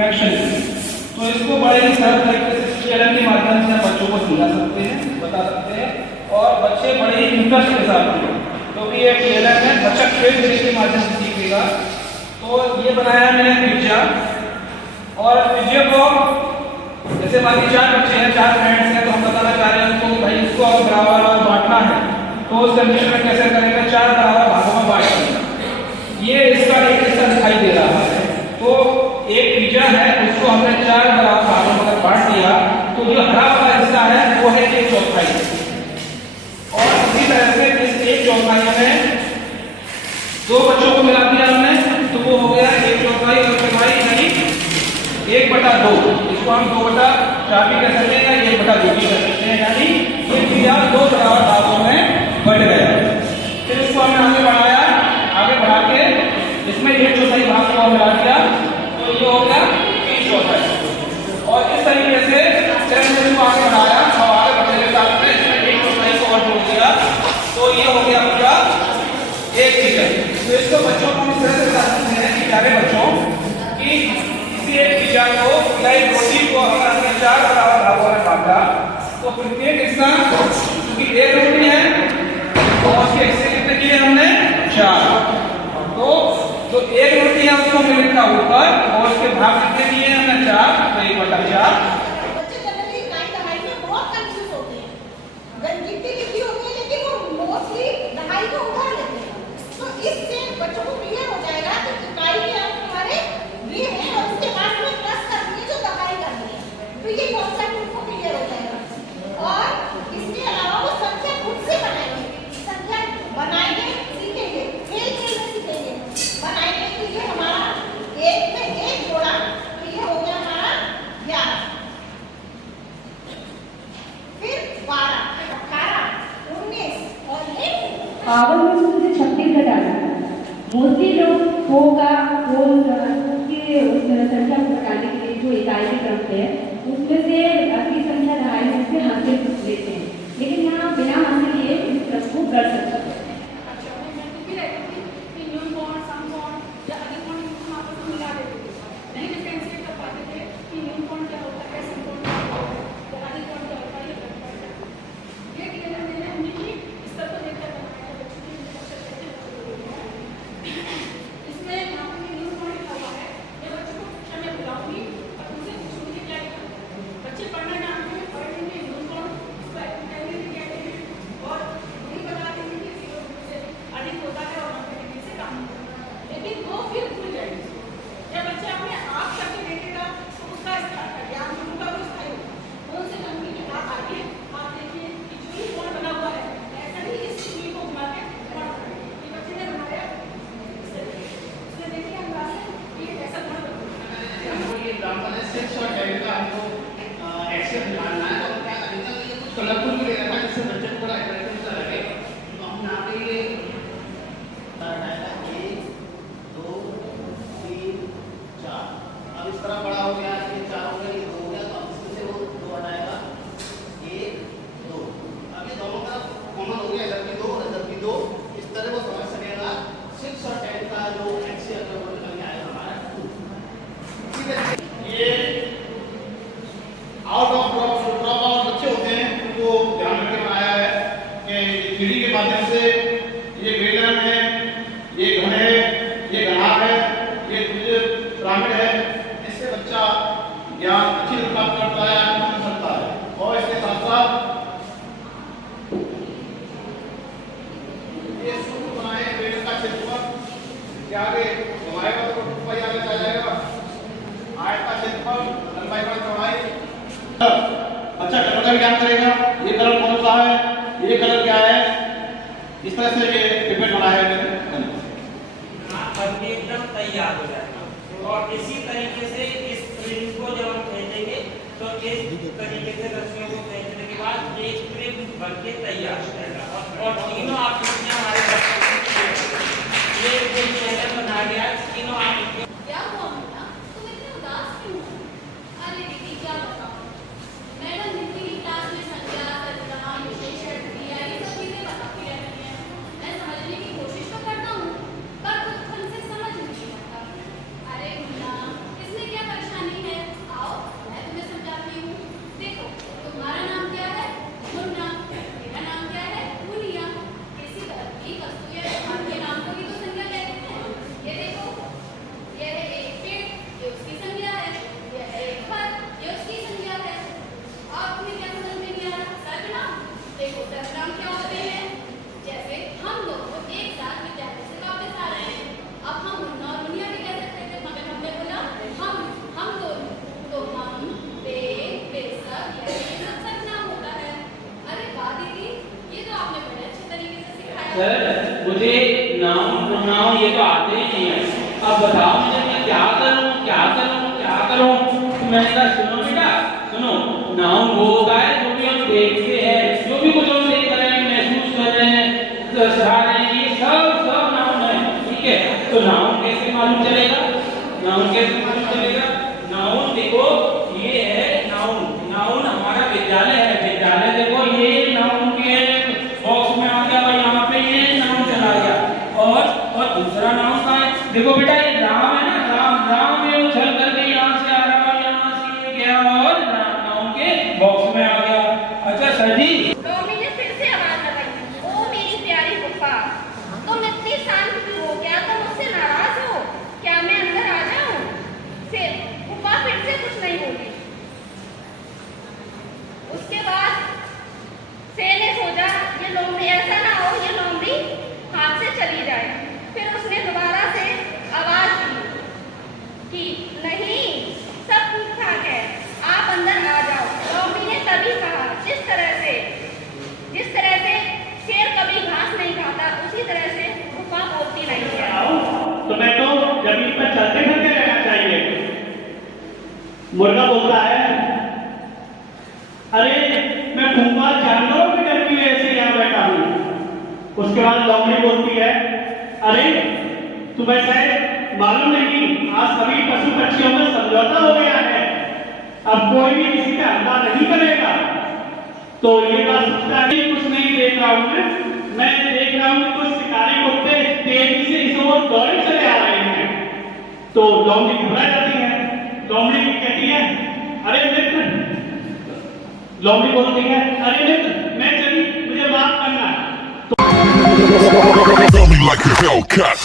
Fraction. तो इसको बड़े ही सरल तरीके से स्केलर के माध्यम से बच्चों को समझा सकते हैं, बता सकते हैं, और बच्चे बड़े ही इंटरेस्ट के साथ, क्योंकि ये स्केलर में बच्चा खेल के माध्यम से सीखेगा। तो ये बनाया मैंने पिज्जा, और पिज्जे को जैसे मान लीजिए 4 बच्चे हैं, 4 फ्रेंड्स हैं, तो हम बताना चाह रहे हैं उनको भाई इसको अब बराबर बांटना है, तो उस कंडीशन में कैसे करेंगे, 4 बराबर भागों में बांट देंगे। ये इसका एक हिस्सा दिखाई दे रहा है, तो एक पिज्जा है उसको हमने 4 बराबर भागों में अगर बांट दिया तो जो हरा वाला हिस्सा है वो है 1/4, और इसी तरह से इस 1/4 में 2 बच्चों को मिला दिया हमने, तो वो हो गया 1/4 यानी 1/2। इसको हम 2/4 भी कह सकते हैं, 1/2 भी कह सकते हैं, यानी ये पिज्जा 2 बराबर भागों में बट गया। फिर इसको हमने आगे बढ़ाया, आगे बढ़ा के इसमें 1/4 भाग को मिला दिया, तो ये हो गया 3/4। और इस तरीके से जब हमने इसको आगे बढ़ाया और आगे बढ़ने के साथ में इसमें 1/4 को और जोड़ दिया, तो ये हो गया पूरा 1 पिज्जा। तो इसको बच्चों को इस तरह से बता सकते हैं कि प्यारे बच्चों कि इसी एक पिज्जा को या एक रोटी को अगर हमने 4 बराबर भागों में बांटा, तो प्रत्येक हिस्सा क्योंकि 1 रोटी है और उसके हिस्से कितने किए हमने 4, तो जो 1 रोटी है उसको हमने लिखा ऊपर और उसके भाग कितने किए हमने 4, तो 1/4। बच्चे जनरली इकाई दहाई में बहुत कंफ्यूज होते हैं, गिनती लिखी होती है लेकिन वो मोस्टली दहाई को उठा लेते हैं। तो इससे बच्चों को क्लियर हो जाएगा कि इकाई के अर्थ हमारे ये है और उसके बाद में प्लस करनी है जो दहाई करनी है, तो ये कॉन्सेप्ट उनको क्लियर हो जाएगा। और इसके अलावा वो संख्या खुद से बनाएंगे, संख्या बनाएंगे सीखेंगे, खेल खेल में सीखेंगे, बनाएंगे। तो ये हमारा 1 में 1 जोड़ा, तो ये हो गया हमारा 11, फिर 12, 18, 19 और ये 52 में से 36 घटाना। मोस्टली लोग होगा के संख्या को घटाने के लिए जो इकाई के क्रम है उसमें से अगली संख्या दहाई में से हासिल लेते हैं, लेकिन यहाँ बिना हासिल लिए इस क्रम को कर सकते हैं। अच्छा कलर का ज्ञान करेगा, ये कलर कौन सा है, ये कलर क्या है, इस तरह से ये पिपेट बना है एकदम तैयार हो जाएगा। और इसी तरीके से इस फ्रेम को जब हम खींचेंगे तो इस तरीके से रस्सियों को खींचने के बाद एक फ्रेम बन के तैयार हो जाएगा। और तीनों आकृतियां हमारे बच्चों को ये चैनल बना गया, तीनों आकृतियां। क्या हुआ मुन्ना, तुम इतने उदास क्यों हो? अरे दीदी क्या बताऊं, मैडम हिंदी की क्लास में संज्ञा, सर्वनाम, विशेषण, क्रिया ये सब चीजें बताती रहती हैं। मैं समझने की कोशिश तो करता हूँ पर खुद से समझ नहीं आता। अरे मुन्ना, इसमें क्या परेशानी नाउन ये तो आते ही नहीं है। अब बताओ मुझे मैं क्या करूं क्या करूं क्या करूं? तो मैंने कहा सुनो बेटा सुनो, नाउन वो होगा है जो भी हम देखते हैं, जो भी कुछ हम देख रहे हैं, महसूस कर रहे हैं, दर्शा रहे हैं, ये सब सब नाउन है, ठीक है? तो नाउन कैसे मालूम चलेगा? नाउन कैसे मालूम चलेगा? नाउन देखो ये है नाउन, नाउन हमारा विद्यालय है, विद्यालय देखो ये नाउन के बॉक्स में आ गया और यहाँ पे ये नाउन चला गया। और दूसरा नाउन कहाँ है? देखो बेटा ये राम है ना, राम राम ये उछल करके यहाँ से आ रहा है, यहाँ से ये गया और नाउन के बॉक्स में आ गया। अच्छा सर जी, टॉमी ने फिर से आवाज लगाई, ओ मेरी प्यारी फूफा, तुम इतनी शांत क्यों हो? क्या तुम मुझसे नाराज हो? क्या मैं अंदर आ जाऊं? फूफा फिर से कुछ नहीं बोली। उसके बाद से ने सोचा ये लोमड़ी, ऐसा ना हो ये लोमड़ी हाथ से चली जाए। फिर उसने दोबारा से आवाज दी कि नहीं सब ठीक ठाक है, आप अंदर आ जाओ। लोमड़ी ने तभी कहा, जिस तरह से शेर कभी घास नहीं खाता उसी तरह से फूफा बोलती नहीं है। तो मैं तो जमीन पर चलते फिरते रहना चाहिए। मुर्गा बोलता है अरे मैं फूफा जानवरों के डर की वजह से यहाँ बैठा हूँ। उसके बाद लोमड़ी बोलती है अरे तुम्हें शायद मालूम नहीं, आज सभी पशु पक्षियों में समझौता हो गया है, अब कोई भी किसी पे हमला नहीं करेगा। तो ये बात सोचता है कुछ नहीं देख रहा हूँ मैं देख रहा हूँ कुछ शिकारी कुत्ते तेजी से इस ओर दौड़े चले आ रहे हैं। तो लोमड़ी घबरा जाती है। लोमड़ी कहती है अरे मित्र, लोमड़ी बोलती है अरे मित्र मैं चली, मुझे माफ करना। Tell me like a Hellcat.